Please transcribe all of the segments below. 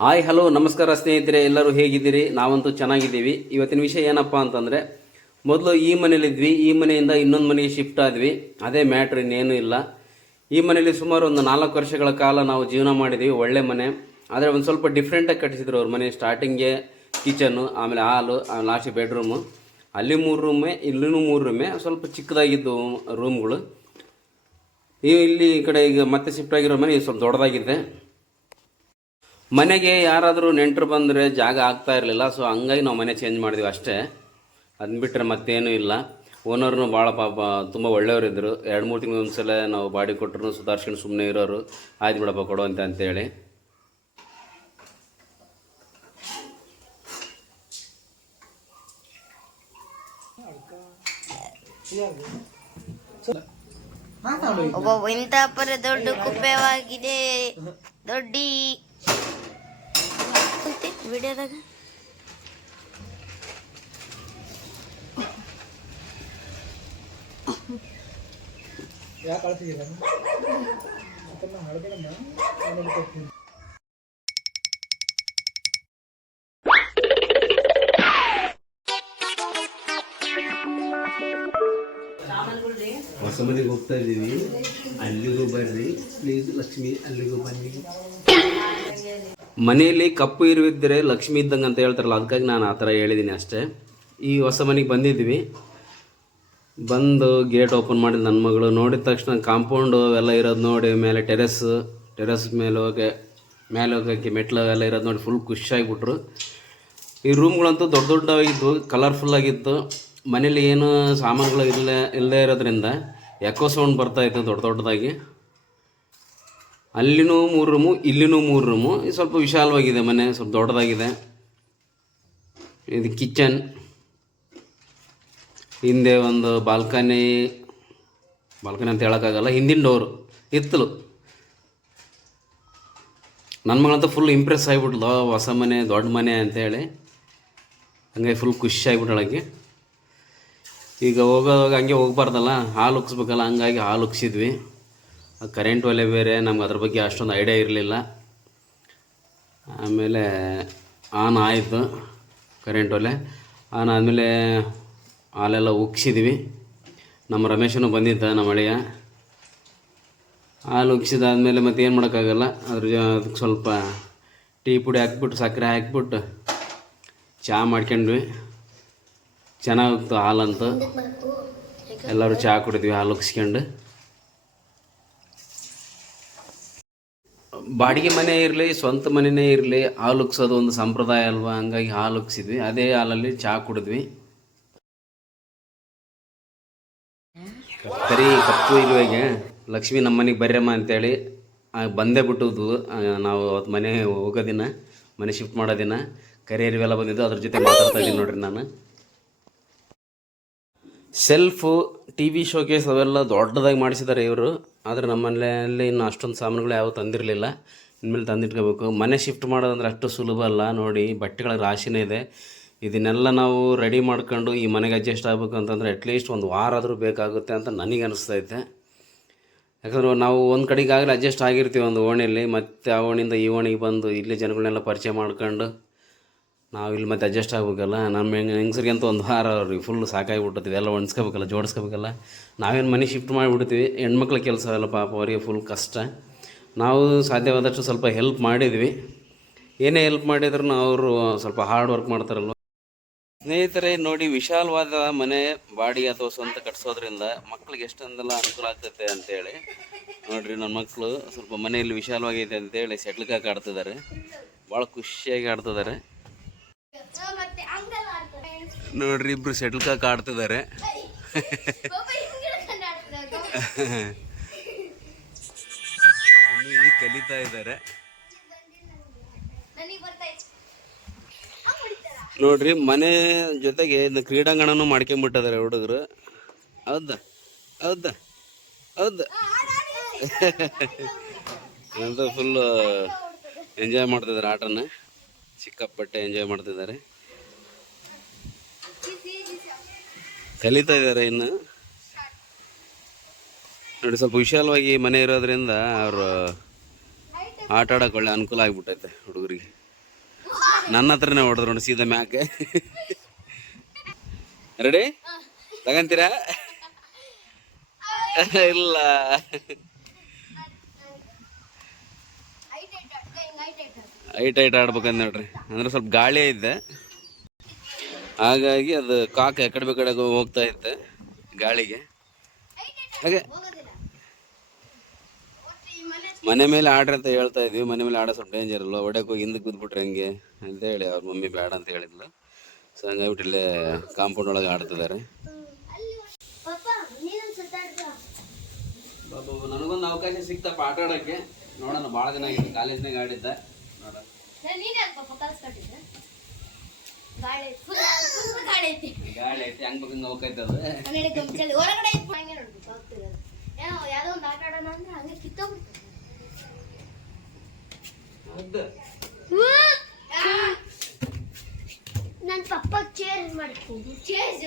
Hi, hello, ನಮಸ್ಕಾರ ಸ್ನೇಹಿತರೆ, ಎಲ್ಲರೂ ಹೇಗಿದ್ದೀರಿ? ನಾವಂತೂ ಚೆನ್ನಾಗಿದ್ದೀವಿ. ಇವತ್ತಿನ ವಿಷಯ ಏನಪ್ಪ ಅಂತಂದರೆ, ಮೊದಲು ಈ ಮನೇಲಿದ್ವಿ ಈ ಮನೆಯಿಂದ ಇನ್ನೊಂದು ಮನೆಗೆ ಶಿಫ್ಟ್ ಆದ್ವಿ. ಅದೇ ಮ್ಯಾಟ್ರ್ ಇನ್ನೇನು ಇಲ್ಲ. ಈ ಮನೇಲಿ ಸುಮಾರು ಒಂದು ನಾಲ್ಕು ವರ್ಷಗಳ ಕಾಲ ನಾವು ಜೀವನ ಮಾಡಿದ್ದೀವಿ ಒಳ್ಳೆ ಮನೆ. ಆದರೆ ಒಂದು ಸ್ವಲ್ಪ ಡಿಫ್ರೆಂಟಾಗಿ ಕಟ್ಟಿಸಿದ್ರು ಅವ್ರ ಮನೆ. ಸ್ಟಾರ್ಟಿಂಗ್ಗೆ ಕಿಚನ್ನು ಆಮೇಲೆ ಹಾಲು ಆಮೇಲೆ ಲಾಸ್ಟ್ ಬೆಡ್ರೂಮು ಅಲ್ಲಿ ಮೂರು ರೂಮೇ ಇಲ್ಲಿನೂ ಮೂರು ರೂಮೇ ಸ್ವಲ್ಪ ಚಿಕ್ಕದಾಗಿದ್ದು ರೂಮ್ಗಳು ಈ ಇಲ್ಲಿ ಈ ಕಡೆ ಈಗ ಮತ್ತೆ ಶಿಫ್ಟ್ ಆಗಿರೋ ಮನೆ ಸ್ವಲ್ಪ ದೊಡ್ಡದಾಗಿದೆ. ಮನೆಗೆ ಯಾರಾದರೂ ನೆಂಟರು ಬಂದರೆ ಜಾಗ ಆಗ್ತಾ ಇರಲಿಲ್ಲ ಸೊ ಹಂಗಾಗಿ ನಾವು ಮನೆ ಚೇಂಜ್ ಮಾಡಿದ್ವಿ ಅಷ್ಟೇ. ಅದನ್ನ ಬಿಟ್ಟರೆ ಮತ್ತೇನೂ ಇಲ್ಲ. ಓನರ್ನು ಭಾಳ ಪಾಪ, ತುಂಬ ಒಳ್ಳೆಯವರಿದ್ದರು ಎರಡು ಮೂರು ತಿಂಗಳು ಒಂದ್ಸಲ ನಾವು ಬಾಡಿ ಕೊಟ್ಟರು ಸುಧಾರಿಸ್ಕೊಂಡು ಸುಮ್ಮನೆ ಇರೋರು. ಆಯ್ತು ಬಿಡಪ್ಪ, ಕೊಡು ಅಂತ ಅಂತೇಳಿ. ಒಬ್ಬ ದೊಡ್ಡ ಕುಪ್ಪೆವಾಗಿದೆ ದೊಡ್ಡಿ. ಅಂತೆ ವಿಡಿಯೋದಾಗ ಯಾಕೆ ಕಳ್ಸಿದ್ದೀರ ಅದನ್ನ ಹಳಬೇಡಮ್ಮ ಆಮೇಲೆ ಕೊಡ್ತೀನಿ ಹೊಸ ಮನೆಗೆ ಹೋಗ್ತಾ ಇದ್ದೀವಿ ಅಲ್ಲಿಗೂ ಬರ್ರಿ ಪ್ಲೀಸ್ ಲಕ್ಷ್ಮಿ ಅಲ್ಲಿಗೂ ಬನ್ನಿ ಮನೆಯಲ್ಲಿ ಕಪ್ಪು ಇರುವಿದ್ದರೆ ಲಕ್ಷ್ಮಿ ಇದ್ದಂಗೆ ಅಂತ ಹೇಳ್ತಾರಲ್ಲ, ಅದಕ್ಕಾಗಿ ನಾನು ಆ ಥರ ಹೇಳಿದ್ದೀನಿ ಅಷ್ಟೇ. ಈ ಹೊಸ ಮನೆಗೆ ಬಂದಿದ್ವಿ ಬಂದು ಗೇಟ್ ಓಪನ್ ಮಾಡಿದ ನನ್ನ ಮಗಳು, ನೋಡಿದ ತಕ್ಷಣ ಕಾಂಪೌಂಡು ಅವೆಲ್ಲ ಇರೋದು ನೋಡಿ, ಮೇಲೆ ಟೆರೆಸ್ ಟೆರೆಸ್ ಮೇಲೆ ಹೋಗಿ ಮೇಲೆ ಹೋಗೋಕ್ಕೆ ಮೆಟ್ಲು ಎಲ್ಲ ಇರೋದು ನೋಡಿ ಫುಲ್ ಖುಷಿಯಾಗಿಬಿಟ್ರು ಈ ರೂಮ್ಗಳಂತೂ ದೊಡ್ಡ ದೊಡ್ಡವಾಗಿತ್ತು ಕಲರ್ಫುಲ್ಲಾಗಿತ್ತು ಮನೇಲಿ ಏನು ಸಾಮಾನುಗಳು ಇಲ್ಲ ಇಲ್ಲದೇ ಇರೋದ್ರಿಂದ ಎಕೋ ಸೌಂಡ್ ಬರ್ತಾಯಿತ್ತು ದೊಡ್ಡ ದೊಡ್ಡದಾಗಿ. ಅಲ್ಲಿನೂ ಮೂರು ರೂಮು, ಇಲ್ಲಿನೂ ಮೂರು ರೂಮು. ಇದು ಸ್ವಲ್ಪ ವಿಶಾಲವಾಗಿದೆ ಮನೆ, ಸ್ವಲ್ಪ ದೊಡ್ಡದಾಗಿದೆ. ಇದು ಕಿಚನ್. ಹಿಂದೆ ಒಂದು ಬಾಲ್ಕನಿ ಬಾಲ್ಕನಿ ಅಂತ ಹೇಳೋಕ್ಕಾಗಲ್ಲ, ಹಿಂದಿನ ಡೋರು ಇತ್ತಲು ನನ್ನ ಮಗಳಂತೂ ಫುಲ್ ಇಂಪ್ರೆಸ್ ಆಗಿಬಿಟ್ಲು. ಹೊಸ ಮನೆ, ದೊಡ್ಡ ಮನೆ ಅಂತೇಳಿ ಹಂಗಾಗಿ ಫುಲ್ ಖುಷಿ ಆಗಿಬಿಟ್ಟಳಕ್ಕೆ ಈಗ ಹೋಗೋವಾಗ ಹಂಗೆ ಹೋಗ್ಬಾರ್ದಲ್ಲ, ಹಾಲು ಉಕ್ಸ್ಬೇಕಲ್ಲ, ಹಂಗಾಗಿ ಹಾಲು ಉಕ್ಸಿದ್ವಿ. ಕರೆಂಟ್ ಒಲೆ ಬೇರೆ, ನಮ್ಗೆ ಅದ್ರ ಬಗ್ಗೆ ಅಷ್ಟೊಂದು ಐಡಿಯಾ ಇರಲಿಲ್ಲ. ಆಮೇಲೆ ಆನ್ ಆಯಿತು ಕರೆಂಟ್ ಒಲೆ. ಆನ್ ಆದಮೇಲೆ ಹಾಲೆಲ್ಲ ಉಗ್ಸಿದ್ವಿ. ನಮ್ಮ ರಮೇಶನು ಬಂದಿದ್ದ, ನಮ್ಮ ಅಳಿಯ. ಹಾಲು ಉಗ್ಸಿದಾದ್ಮೇಲೆ ಮತ್ತೆ ಏನು ಮಾಡೋಕ್ಕಾಗಲ್ಲ, ಅದ್ರ ಅದಕ್ಕೆ ಸ್ವಲ್ಪ ಟೀ ಪುಡಿ ಹಾಕ್ಬಿಟ್ಟು, ಸಕ್ಕರೆ ಹಾಕ್ಬಿಟ್ಟು ಚಹಾ ಮಾಡ್ಕೊಂಡ್ವಿ. ಚೆನ್ನಾಗಿತ್ತು ಹಾಲಂತೂ. ಎಲ್ಲರೂ ಚಹಾ ಕುಡಿದ್ವಿ ಹಾಲು ಉಗ್ಸ್ಕೊಂಡು. ಬಾಡಿಗೆ ಮನೆ ಇರಲಿ, ಸ್ವಂತ ಮನೆಯೇ ಇರಲಿ, ಹಾಲು ಉಕ್ಸೋದು ಒಂದು ಸಂಪ್ರದಾಯ ಅಲ್ವಾ? ಹಂಗಾಗಿ ಹಾಲು ಉಕ್ಸಿದ್ವಿ ಅದೇ ಹಾಲಲ್ಲಿ ಚಹಾ ಕುಡಿದ್ವಿ. ಕರಿ ಕಪ್ಪು ಇಲ್ವಾಗೆ ಲಕ್ಷ್ಮಿ ನಮ್ಮ ಮನೆಗೆ ಬರ್ರಮ್ಮ ಅಂತೇಳಿ ಬಂದೇ ಬಿಟ್ಟುದು ನಾವು ಅವತ್ತು ಮನೆ ಹೋಗೋ ದಿನ, ಮನೆ ಶಿಫ್ಟ್ ಮಾಡೋ ದಿನ, ಕರಿಯರಿವೆಲ್ಲ ಬಂದಿದ್ದು, ಅದ್ರ ಜೊತೆ ಮಾತಾಡ್ತಾ ಇದ್ದೀನಿ ನೋಡ್ರಿ ನಾನು. ಸೆಲ್ಫು ಟಿ ವಿ ಶೋಕೇಸ್ ಅವೆಲ್ಲ ದೊಡ್ಡದಾಗಿ ಮಾಡಿಸಿದ್ದಾರೆ ಇವರು. ಆದರೆ ನಮ್ಮ ಮನೆಯಲ್ಲಿ ಇನ್ನು ಅಷ್ಟೊಂದು ಸಾಮಾನುಗಳು ಯಾವ ತಂದಿರಲಿಲ್ಲ. ಇನ್ಮೇಲೆ ತಂದಿಟ್ಕೋಬೇಕು. ಮನೆ ಶಿಫ್ಟ್ ಮಾಡೋದಂದ್ರೆ ಅಷ್ಟು ಸುಲಭ ಅಲ್ಲ. ನೋಡಿ, ಬಟ್ಟೆಗಳ ರಾಶಿನೇ ಇದೆ. ಇದನ್ನೆಲ್ಲ ನಾವು ರೆಡಿ ಮಾಡ್ಕೊಂಡು ಈ ಮನೆಗೆ ಅಡ್ಜಸ್ಟ್ ಆಗಬೇಕು ಅಂತಂದರೆ ಅಟ್ಲೀಸ್ಟ್ ಒಂದು ವಾರ ಆದರೂ ಬೇಕಾಗುತ್ತೆ ಅಂತ ನನಗೆ ಅನಿಸ್ತೈತೆ ಯಾಕಂದ್ರೆ ನಾವು ಒಂದು ಕಡೆಗಾಗಲೇ ಅಡ್ಜಸ್ಟ್ ಆಗಿರ್ತೀವಿ ಒಂದು ಓಣಿಯಲ್ಲಿ. ಮತ್ತು ಆ ಓಣಿಯಿಂದ ಈ ಓಣಿಗೆ ಬಂದು ಇಲ್ಲಿ ಜನಗಳನ್ನೆಲ್ಲ ಪರಿಚಯ ಮಾಡ್ಕೊಂಡು ನಾವು ಇಲ್ಲಿ ಮತ್ತೆ ಅಡ್ಜಸ್ಟ್ ಆಗಬೇಕಲ್ಲ? ನಮ್ಮ ಹೆಂಗೆ ಹೆಂಗಸ್ರಿಗಂತೂ ಒಂದು ವಾರ ಅವ್ರಿಗೆ. ಫುಲ್ ಸಾಕಾಗಿಬಿಡ್ತೀವಿ ಎಲ್ಲ ಒಣಸ್ಕೋಬೇಕಲ್ಲ, ಜೋಡಿಸ್ಕೋಬೇಕಲ್ಲ. ನಾವೇನು ಮನೆ ಶಿಫ್ಟ್ ಮಾಡಿಬಿಡ್ತೀವಿ. ಹೆಣ್ಮಕ್ಳ ಕೆಲಸ ಎಲ್ಲ ಪಾಪ, ಅವರಿಗೆ ಫುಲ್ ಕಷ್ಟ. ನಾವು ಸಾಧ್ಯವಾದಷ್ಟು ಸ್ವಲ್ಪ ಹೆಲ್ಪ್ ಮಾಡಿದ್ವಿ. ಏನೇ ಹೆಲ್ಪ್ ಮಾಡಿದ್ರು ಅವರು ಸ್ವಲ್ಪ ಹಾರ್ಡ್ ವರ್ಕ್ ಮಾಡ್ತಾರಲ್ವ? ಸ್ನೇಹಿತರೆ, ನೋಡಿ, ವಿಶಾಲವಾದ ಮನೆ ಬಾಡಿಗೆ ಅಥವಾ ಸ್ವಂತ ಕಟ್ಸೋದ್ರಿಂದ ಮಕ್ಳಿಗೆ ಎಷ್ಟೊಂದೆಲ್ಲ ಅನುಕೂಲ ಆಗ್ತೈತೆ ಅಂತೇಳಿ. ನೋಡಿರಿ ನನ್ನ ಮಕ್ಕಳು ಸ್ವಲ್ಪ ಮನೆಯಲ್ಲಿ ವಿಶಾಲವಾಗೈತೆ ಅಂತೇಳಿ ಸೆಟ್ಲ್ಕಾಕ್ ಆಡ್ತಿದ್ದಾರೆ. ಭಾಳ ಖುಷಿಯಾಗಿ ಆಡ್ತಿದ್ದಾರೆ. ನೋಡ್ರಿ, ಇಬ್ರು ಸೆಟ್ಲ್ಕಾಕ್ ಆಡ್ತಿದ್ದಾರೆ ಇಲ್ಲಿ ಕಲಿತಾ ಇದ್ದಾರೆ ನೋಡ್ರಿ, ಮನೆ ಜೊತೆಗೆ ಕ್ರೀಡಾಂಗಣನೂ ಮಾಡ್ಕೊಂಬಿಟ್ಟಿದ್ದಾರೆ ಹುಡುಗರು. ಹೌದಾ? ಹೌದಾ? ಹೌದ? ಅಂತ ಫುಲ್ ಎಂಜಾಯ್ ಮಾಡ್ತಿದ್ದಾರೆ ಆಟನ? ಸಿಕ್ಕಾಪಟ್ಟೆ ಎಂಜಾಯ್ ಮಾಡ್ತಿದ್ದಾರೆ ಕಲಿತಾ ಇದ್ದಾರೆ ಇನ್ನು. ನೋಡಿ, ಸ್ವಲ್ಪ ವಿಶಾಲವಾಗಿ ಮನೆ ಇರೋದ್ರಿಂದ ಅವರು ಆಟ ಆಡೋಕೆ ಒಳ್ಳೆ ಅನುಕೂಲ ಆಗಿಬಿಟ್ಟೈತೆ ಹುಡುಗರಿಗೆ. ನನ್ನ ಹತ್ರನೇ ಹೊಡೆದ್ರು ನೋಡಿ, ಸೀದಾ ಮ್ಯಾಕೆ. ರೆಡಿ ತಗಂತೀರಾ? ಇಲ್ಲ. ಐಟ್ ಐಟ್ ಆಡ್ಬೇಕಂದ್ ನೋಡ್ರಿ. ಅಂದ್ರೆ ಸ್ವಲ್ಪ ಗಾಳಿ ಐತೆ ಹಾಗಾಗಿ ಅದು ಕಾಕ ಎಕಡೆ ಬೇಕಡೆ ಹೋಗ್ತಾ ಇತ್ತು ಗಾಳಿಗೆ. ಹಾಗೆ ಮನೆ ಮೇಲೆ ಆಡ್ರಿ ಅಂತ ಹೇಳ್ತಾ ಇದ್ವಿ. ಮನೆ ಮೇಲೆ ಆಡೋ ಸ್ವಲ್ಪ ಡೇಂಜರ್ ಅಲ್ವಾ? ಒಡೆಯಕ್ಕೆ ಹೋಗಿ ಹಿಂದಕ್ಕೆ ಬಿದ್ಬಿಟ್ರೆ ಹಂಗೆ ಅಂತ ಹೇಳಿ ಅವ್ರ ಮಮ್ಮಿ ಬೇಡ ಅಂತ ಹೇಳಿದ್ಲು. ಸೊ ಹಂಗಾಗ್ಬಿಟ್ಟು ಇಲ್ಲೇ ಕಾಂಪೌಂಡ್ ಒಳಗೆ ಆಡ್ತಿದ್ದಾರೆ. ನನಗೊಂದು ಅವಕಾಶ ಸಿಕ್ತಪ್ಪ ಆಟ ಆಡೋಕ್ಕೆ. ನೋಡೋಣ, ಭಾಳ ದಿನ ಆಗಿತ್ತು ಕಾಲೇಜ್ನಾಗ ಆಡಿದ್ದೆ. ನೋಡೋಣ. ಗಾಳಿ ಫುಲ್ ಫುಲ್ ಗಾಳಿ ಐತಿ. ಗಾಳಿ ಐತಿ ಹಂಗ್ ಅದು ಹೊರಗಡೆ ಹಂಗೆ ನೋಡ್ಬೇಕು ಏನೋ ಯಾವ್ದೋ ಒಂದು ಆಟ ಆಡೋಣ ಅಂದ್ರೆ ಹಂಗೆ ಕಿತ್ತೋಗ್ಬಿಡ್ತದೆ. ನನ್ನ ಪಪ್ಪ ಚೇರ್ ಮಾಡ್ತೀನಿ ಚೇಜ್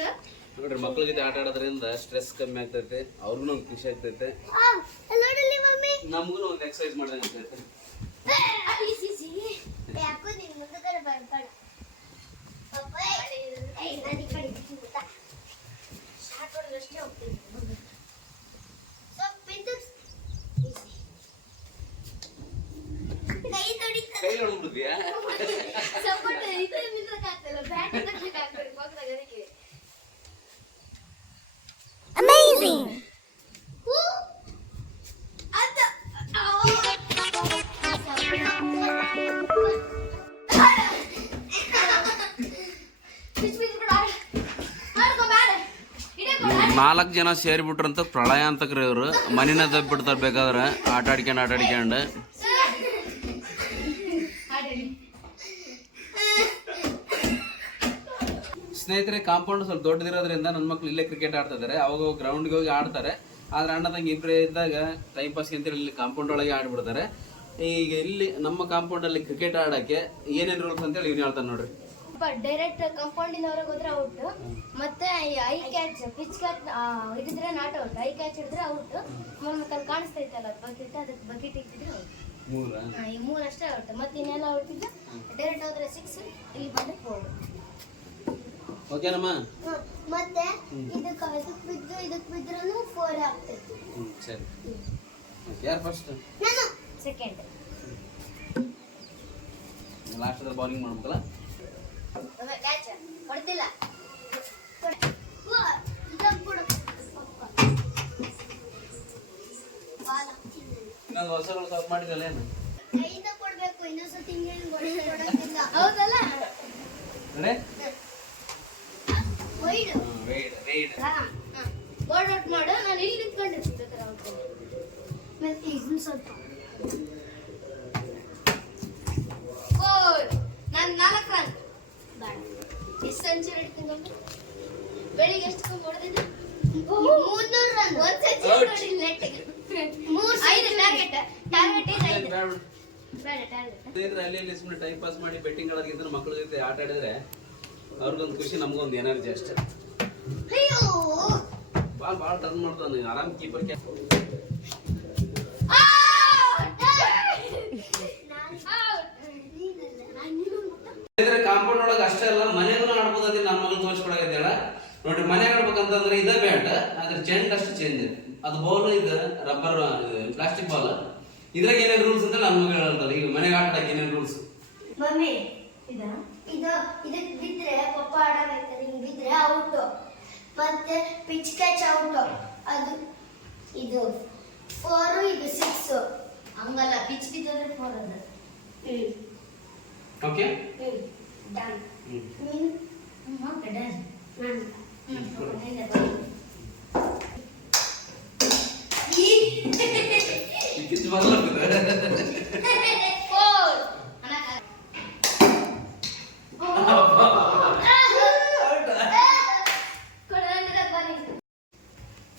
ನೋಡ್ರಿ ಮಕ್ಳ ಜೊತೆ ಆಟ ಆಡೋದ್ರಿಂದ ಸ್ಟ್ರೆಸ್ ಕಮ್ಮಿ ಆಗ್ತೈತೆ ಅವ್ರಿಗೂ ಒಂದು ಖುಷಿ ಆಗ್ತೈತೆ. ನಮಗೂ ಒಂದು ಎಕ್ಸರ್ಸೈಸ್ ಮಾಡ್ದಂಗೆ ಆಗ್ತೈತೆ. ಯಾಕೋ ನಿನ್ ಮುಂದಕ್ಕೆ ಬರ್ಬೇಡ ಪಪ್ಪ ಏಯ್ ನಾನು ಈ ಕಡೆ ಇದ್ದೀನಿ ಗೊತ್ತಾ ಶಾರ್ಟ್ ಹೊಡೆದಷ್ಟೇ ಹೋಗ್ತೀನಿ ಮುಂದೆ ಸ್ವಲ್ಪ ನಾಲ್ಕು ಜನ ಸೇರಿಬಿಟ್ರಂತ ಪ್ರಳಯ ಅಂತ ಇವರು ಮನಿನ ದಬ್ಬಿಡ್ತಾರೆ ಬೇಕಾದ್ರೆ. ಆಟ ಆಡ್ಕೊಂಡು ಆಟ ಆಡ್ಕೊಂಡು. ಸ್ನೇಹಿತರೆ, ಕಾಂಪೌಂಡ್ ಸ್ವಲ್ಪ ದೊಡ್ಡದಿರೋದ್ರಿಂದ ನನ್ನ ಮಕ್ಳು ಇಲ್ಲೇ ಕ್ರಿಕೆಟ್ ಆಡ್ತಿದ್ದಾರೆ ಅವಾಗ ಗ್ರೌಂಡ್ಗೆ ಹೋಗಿ ಆಡ್ತಾರೆ. ಆದ್ರೆ ಅಣ್ಣ ತಂಗಿ ಇಬ್ಬರೇ ಇದ್ದಾಗ ಟೈಮ್ ಪಾಸ್ ಅಂತೇಳಿ ಇಲ್ಲಿ ಕಾಂಪೌಂಡ್ ಒಳಗೆ ಆಡ್ಬಿಡ್ತಾರೆ. ಈಗ ಇಲ್ಲಿ ನಮ್ಮ ಕಾಂಪೌಂಡಲ್ಲಿ ಕ್ರಿಕೆಟ್ ಆಡಕ್ಕೆ ಏನೇನು ರೂಲ್ಸ್ ಅಂತೇಳಿ ಇವ್ನು ಹೇಳ್ತಾನೆ ನೋಡ್ರಿ. ಡೈರೆಕ್ಟ್ ಕಾಂಪೌಂಡಿನ ಹೊರಗೆ ಹೋದ್ರೆ ಔಟ್ ಮತ್ತೆ ಐ ಕ್ಯಾಚ್ ಪಿಚ್ ಕ್ಯಾಚ್ ಹಿಡಿದ್ರೆ ನಾಟ್ ಔಟ್ ಐ ಕ್ಯಾಚ್ ಹಿಡಿದ್ರೆ ಔಟ್ ಮತ್ತೆ ಅಲ್ಲಿ ಇತ್ತಲ್ಲ ಬಕೆಟ್ ಅದಕ್ಕೆ ಬಕೆಟ್ ಇಟ್ಟಿದ್ರೆ ಔಟ್ ಮೂರ? ಈ ಮೂರು ಅಷ್ಟೇ ಔಟ್ ಮತ್ತೆ ಇನ್ನೆಲ್ಲ ಔಟ್ ಇದ್ದ ಡೈರೆಕ್ಟ್ ಹೋದ್ರೆ ಸಿಕ್ಸ್ ಇಲ್ಲಿ ಬಂದ್ರೆ ಫೋರ್ ಓಕೆನಮ್ಮ ಮತ್ತೆ ಇದಕ್ಕೆ ಇದಕ್ಕೆ ಬಿದ್ದು ಇದಕ್ಕೆ ಬಿದ್ರೂ ಫೋರ್ ಆಗ್ತೈತಿ. ಸರಿ. ಯಾರು ಫಸ್ಟ್ ನಾನು. ಸೆಕೆಂಡ್ ಲಾಸ್ಟ್ ಬೌಲಿಂಗ್ ಮಾಡ್ಬೇಕಲ್ಲ? ಹೊಸ ಆಫ್ ಮಾಡಿದಲ್ಲ ಏನು? ಕೈಯಿಂದ ಕೊಡ್ಬೇಕು ಇನ್ನೊಂದ್ಸತಿ ಹಿಂಗೆ ಕೊಡೋದಿಲ್ಲ ಹೌದಲ್ಲ ರೆಡಿ ವೈಡ್ ವೇಡ್ ವೇಡ್ ಬೋರ್ಡ್ ಔಟ್ ಮಾಡು. ನಾನು ಇಲ್ಲಿ ನಿಂತ್ಕೊಂಡಿರ್ತೀನಿ ಮತ್ತೆ ಇದನ್ನ ಸ್ವಲ್ಪ. ಸ್ನೇಹಿತರೆ, ಅಲ್ಲಿ ಇಲ್ಲಿ ಸುಮ್ಮನೆ ಟೈಮ್ ಪಾಸ್ ಮಾಡಿ ಬೆಟ್ಟಿಂಗ್ ಆಡೋದಕ್ಕಿಂತ ಮಕ್ಕಳ ಜೊತೆ ಆಟ ಆಡಿದ್ರೆ ಅವ್ರಿಗೊಂದು ಖುಷಿ, ನಮಗೊಂದು ಎನರ್ಜಿ ಅಷ್ಟೇ. ಬಾಲ್ ಭಾಳ ಟರ್ನ್ ಮಾಡ್ತಾನೆ ಆರಾಮ್ ಕೀಪರ್ ಕ್ಯಾ ಕಾಂಪೌಂಡ್ ಒಳಗೆ ಅಷ್ಟೇ ಅಲ್ಲ ಮನೆಗೂ ಆಡ್ಬೋದು ಅದೇ ನಮ್ಮ ಮಗಳು ತೋರಿಸ್ಕೊಳಗಿದ್ದಾಳ ನೋಡ್ರಿ, ಮನೆ ಆಡ್ಬೇಕಂತಂದ್ರೆ ಇದೇ ಬ್ಯಾಟ್ ಅದ್ರ ಚೆಂಡ್ ಅಷ್ಟು ಚೇಂಜ್ ಅದು ಬೌಲ್ ಇದು ರಬ್ಬರ್ ಪ್ಲಾಸ್ಟಿಕ್ ಬಾಲ್ ಇದ್ರಾಗ ಏನೇನು ರೂಲ್ಸ್ ಅಂತ ನನ್ನ ಮಗಳು ಹೇಳ್ತಾರೆ ಈಗ ಮನೆಗೆ ಆಟಕ್ಕೆ ಏನೇನು ರೂಲ್ಸ್ ಮಮ್ಮಿ ಇದು ಇದಕ್ಕೆ ಬಿದ್ರೆ ಪಪ್ಪ ಆಡಬೇಕು ಹಿಂಗೆ ಬಿದ್ರೆ ಔಟ್. ಮತ್ತೆ ಪಿಚ್ ಕ್ಯಾಚ್ ಔಟ್. ಅದು ಇದು ಫೋರ್ ಇದು ಸಿಕ್ಸ್ ಹಂಗಲ್ಲ ಪಿಚ್ ಬಿದ್ದರೆ ಫೋರ್ ಅದು. Hmm. Okay hmm. Done okay done ನಾನು ಕಿತ್ತು ಬರಲ್ಲ ಫೋರ್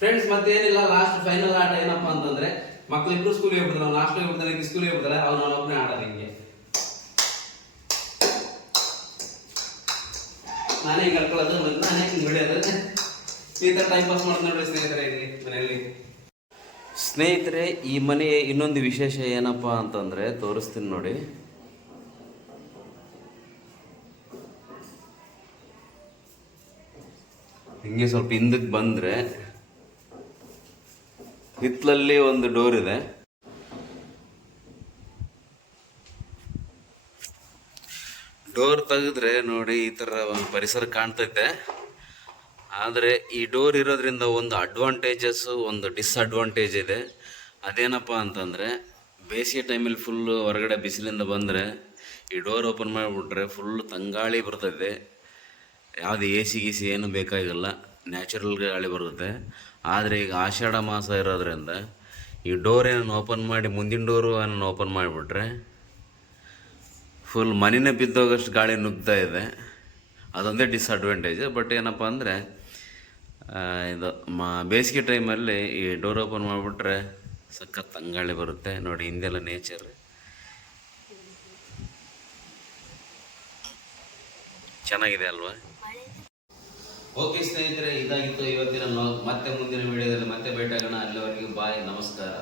ಫ್ರೆಂಡ್ಸ್ ಮತ್ತೇನಿಲ್ಲ ಲಾಸ್ಟ್ ಫೈನಲ್ ಆಟ ಏನಪ್ಪಾ ಅಂತಂದ್ರೆ ಮಕ್ಳಿಬ್ರು ಸ್ಕೂಲಿಗೆ ಹೋಗ್ಬಿಡ್ತಾರೆ ಲಾಸ್ಟ್ ಲೈ ಹೋಗ್ತಾನೆ ಸ್ಕೂಲಿಗೆ ಹೋಗ್ತಾರೆ ಅವ್ರು ನಾನು ಒಬ್ಬನೇ ಆಡೋದು ಹಿಂಗೆ. ನಾನೇ ಕಳ್ಕೊಳ್ಳೋದು ನಾನೇ ಹೊಡೆಯೋದು. ಈ ಥರ ಟೈಮ್ ಪಾಸ್ ಮಾಡೋದು ನೋಡಿ ಸ್ನೇಹಿತರೆ ಇಲ್ಲಿ ಮನೆಯಲ್ಲಿ. ಸ್ನೇಹಿತರೆ, ಈ ಮನೆಯ ಇನ್ನೊಂದು ವಿಶೇಷ ಏನಪ್ಪ ಅಂತಂದರೆ, ತೋರಿಸ್ತೀನಿ ನೋಡಿ. ಹಿಂಗೆ ಸ್ವಲ್ಪ ಹಿಂದಕ್ಕೆ ಬಂದರೆ, ಹಿತ್ತಲಲ್ಲಿ ಒಂದು ಡೋರ್ ಇದೆ. ಡೋರ್ ತೆಗೆದ್ರೆ ನೋಡಿ ಈ ಥರ ಒಂದು ಪರಿಸರ ಕಾಣ್ತೈತೆ. ಆದರೆ ಈ ಡೋರ್ ಇರೋದ್ರಿಂದ ಒಂದು ಅಡ್ವಾಂಟೇಜಸ್ಸು ಒಂದು ಡಿಸ್ಅಡ್ವಾಂಟೇಜ್ ಇದೆ. ಅದೇನಪ್ಪ ಅಂತಂದರೆ, ಬೇಸಿಗೆ ಟೈಮಲ್ಲಿ ಫುಲ್ಲು ಹೊರಗಡೆ ಬಿಸಿಲಿಂದ ಬಂದರೆ, ಈ ಡೋರ್ ಓಪನ್ ಮಾಡಿಬಿಟ್ರೆ ಫುಲ್ ತಂಗಾಳಿ ಬರ್ತದೆ. ಯಾವುದು ಎ ಸಿ ಗೀಸಿ ಏನು ಬೇಕಾಗಿಲ್ಲ. ನ್ಯಾಚುರಲ್ ಗಾಳಿ ಬರುತ್ತೆ. ಆದರೆ ಈಗ ಆಷಾಢ ಮಾಸ ಇರೋದ್ರಿಂದ ಈ ಡೋರ್ ಏನನ್ನು ಓಪನ್ ಮಾಡಿ, ಮುಂದಿನ ಡೋರು ಏನನ್ನು ಓಪನ್ ಮಾಡಿಬಿಟ್ರೆ ಫುಲ್ ಮನೆಯೇ ಬಿದ್ದೋಗಷ್ಟು ಗಾಳಿ ನುಗ್ತಾ ಇದೆ. ಅದೊಂದೇ ಡಿಸ್ಅಡ್ವಾಂಟೇಜ್ ಬಟ್ ಏನಪ್ಪ ಅಂದರೆ ಇದು ಮಾ, ಬೇಸಿಗೆ ಟೈಮಲ್ಲಿ ಈ ಡೋರ್ ಓಪನ್ ಮಾಡಿಬಿಟ್ರೆ ಸಖತ್ ಅಂಗಾಳಿ ಬರುತ್ತೆ. ನೋಡಿ, ಹಿಂದೆಲ್ಲ ನೇಚರ್ ಚೆನ್ನಾಗಿದೆ ಅಲ್ವಾ? ಓಕೆ ಸ್ನೇಹಿತರೆ, ಇದಾಗಿತ್ತು ಇವತ್ತಿನ. ಮತ್ತೆ ಮುಂದಿನ ವಿಡಿಯೋದಲ್ಲಿ ಮತ್ತೆ ಭೇಟಾಗೋಣ ಅಲ್ಲಿವರೆಗೂ ಬಾಯ್, ನಮಸ್ಕಾರ.